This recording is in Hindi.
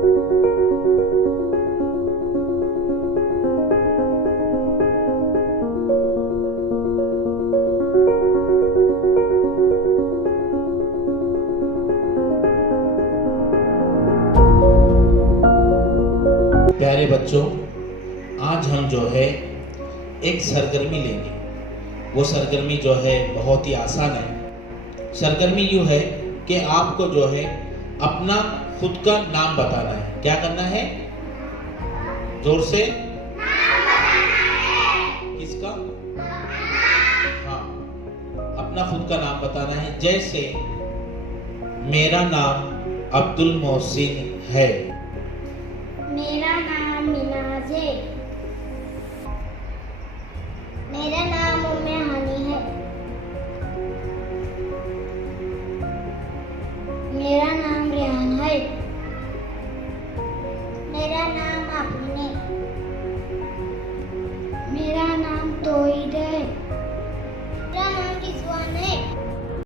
प्यारे बच्चों, आज हम जो है एक सरगर्मी लेंगे। वो सरगर्मी जो है बहुत ही आसान है। सरगर्मी यूँ है कि आपको जो है अपना खुद का नाम बताना है। क्या करना है? जोर से। किसका? हाँ, अपना खुद का नाम बताना है। जैसे मेरा नाम अब्दुल मोहसिन है।